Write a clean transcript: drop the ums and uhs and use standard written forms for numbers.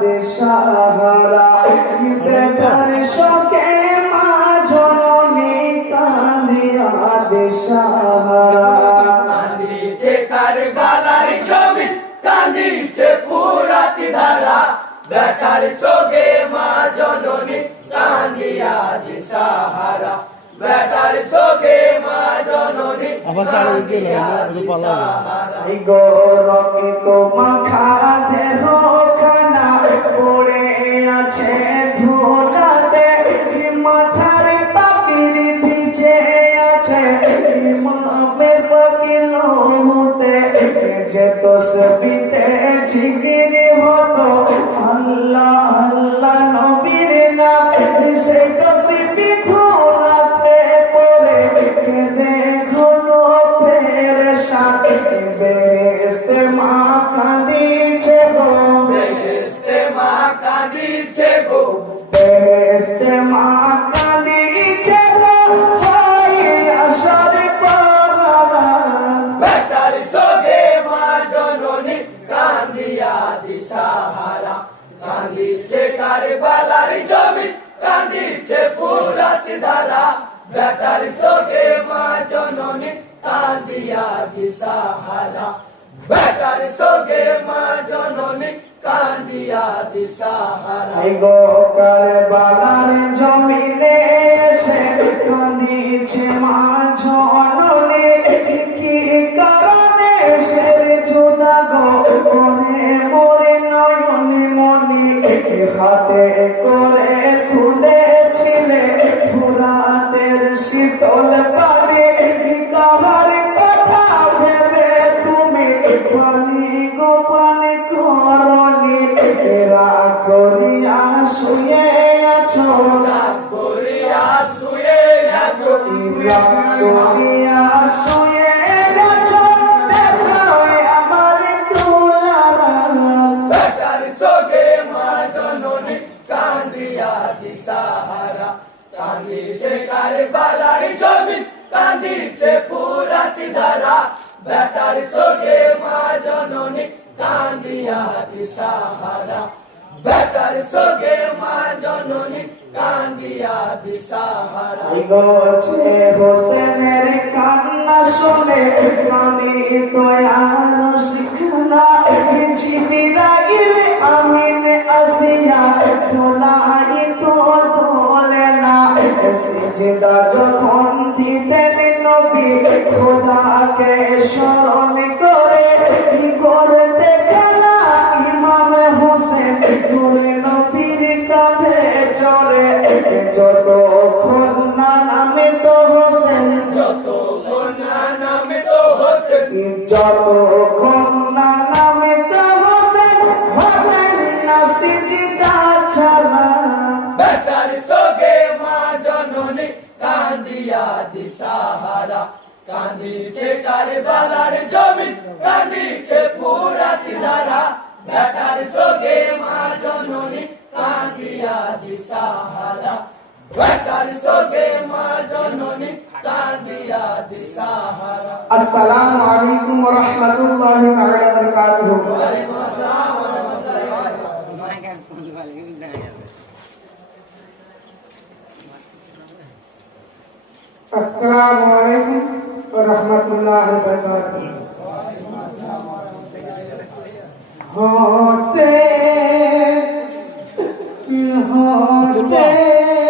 দিশাহারা বেটার শোকে মা জননী কাঁদিয়া দিশাহারা কাঁদিছে কারবালার জমি কাঁদিছে ফুরাত ধারা বেটার শোকে মা জননী কাঁদিয়া দিশাহারা বেটার শোকে মা জননী কাঁদিয়া দিশাহারা গৌরকিত মাখা দেহ খানা পড়ে আছে ধুলাতে মাথার পাখির ভিজে আছে ইমামের পাখিল হতে যে তসবিতে জিকির হতো আল্লাহ আল্লাহ নবীর নাম সেই তসবি ধুলাতে পড়ে কেঁদে হলো পেরেশান বেহেশতে মা কাঁদিছে গো বেহেশতে মা কাঁদিছে গো বেহেশতে মা কাঁদিছে গো হয় আসর পাহারা বেটার শোকে মা জননী কাঁদিয়া দিশাহারা কাঁদিছে কারবালার জমি কাঁদিছে ফুরাত ধারা বেটার শোকে মা জননী কাঁদিয়া দিশাহারা বেটার শোকে মা জননী কাঁদিয়া দিশাহারা গো কারবালার জমিনে এসে কাঁদিছে মা জননী কি কারণে সের জুদা গো মনে মরে নয়ন মনি হাতে করে তুলেছিলে ফুরাতের শীতল পানি কাহার কথা ভেবে তুমি পানি গোপাল করনি রাগ করিয়া শুয়ে আছো রাগ করিয়া শুয়ে আছো রাগ করিয়া শুয়ে আছো দেখো আমার তুলারা বেটার শোকে মা জননী কাঁদিয়া দিশাহারা কাঁদিছে কারবালার জমি কাঁদিছে ফুরাত ধারা বেটার শোকে মা জননী কাঁদিয়া দিশাহারা বেটার শোকে মা জননী কাঁদিয়া দিশাহারা গোছে হোসেনের কান্না শুনে কাঁদি তো আর শিখনা জিবিরাইল আমিন আসিয়া তোলাই তো তোলে না সিজদা যখন দিতেন নবী খোদাকে স্মরণ করে করতে খেলা ইমাম হোসেন করে নবীর কাঁধে চড়ে যতক্ষণ না নামে তো হোসেন যতক্ষণ না নামে তো হোসেন যতক্ষণ না নামে তো হোসেন হলেন না সিজদা ছাড়া বেটার শোকে মা জননী কাঁদিয়া দিশাহারা কাঁদিছে কারবালার জমি কাঁদিছে ফুরাত ধারা বেটার শোকে মা জননী কাঁদিয়া দিশাহারা বেটার শোকে মা জননী কাঁদিয়া দিশাহারা আসসালামু আলাইকুম ওয়া রাহমাতুল্লাহি ওয়া বারাকাতুহু ওয়ালাইকুম আসসালাম ওয়া রাহমাতুল্লাহি ওয়া বারাকাতুহু আসসালামু আলাইকুম ওয়া রাহমাতুল্লাহি ওয়া বারাকাতুহু হোসেন হোসেন